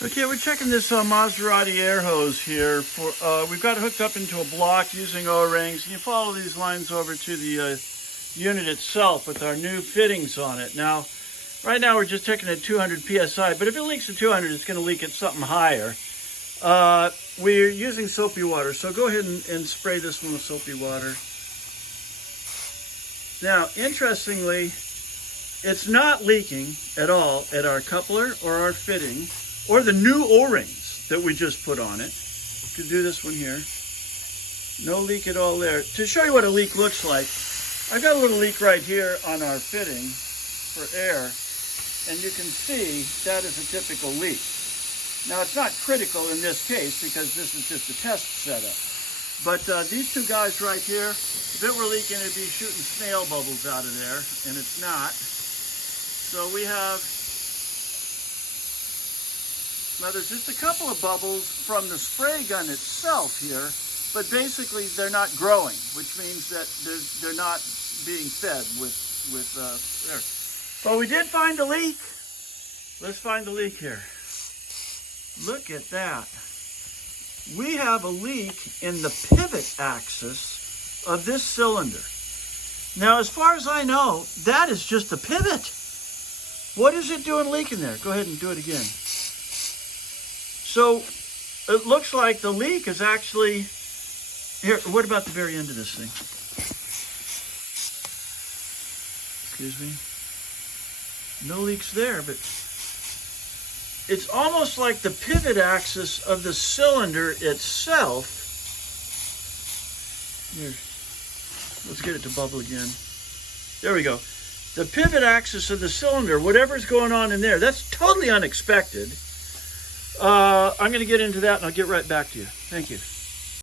Okay, we're checking this Maserati air hose here. We've got it hooked up into a block using O-rings. And you follow these lines over to the unit itself with our new fittings on it. Now, right now we're just checking at 200 PSI, but if it leaks at 200, it's going to leak at something higher. We're using soapy water, so go ahead and spray this one with soapy water. Now, interestingly, it's not leaking at all at our coupler or our fitting, or the new O-rings that we just put on it. You can do this one here. No leak at all there. To show you what a leak looks like, I've got a little leak right here on our fitting for air, and you can see that is a typical leak. Now, it's not critical in this case because this is just a test setup. But these two guys right here, if it were leaking, it'd be shooting snail bubbles out of there, and it's not. So we have, now there's just a couple of bubbles from the spray gun itself here, but basically they're not growing, which means that they're not being fed with air. But we did find a leak. Let's find the leak here. Look at that. We have a leak in the pivot axis of this cylinder. Now, as far as I know, that is just a pivot. What is it doing leaking there? Go ahead and do it again. So it looks like the leak is actually here. What about the very end of this thing? Excuse me. No leaks there, but it's almost like the pivot axis of the cylinder itself. Here, let's get it to bubble again. There we go. The pivot axis of the cylinder, whatever's going on in there, that's totally unexpected. I'm going to get into that and I'll get right back to you. Thank you.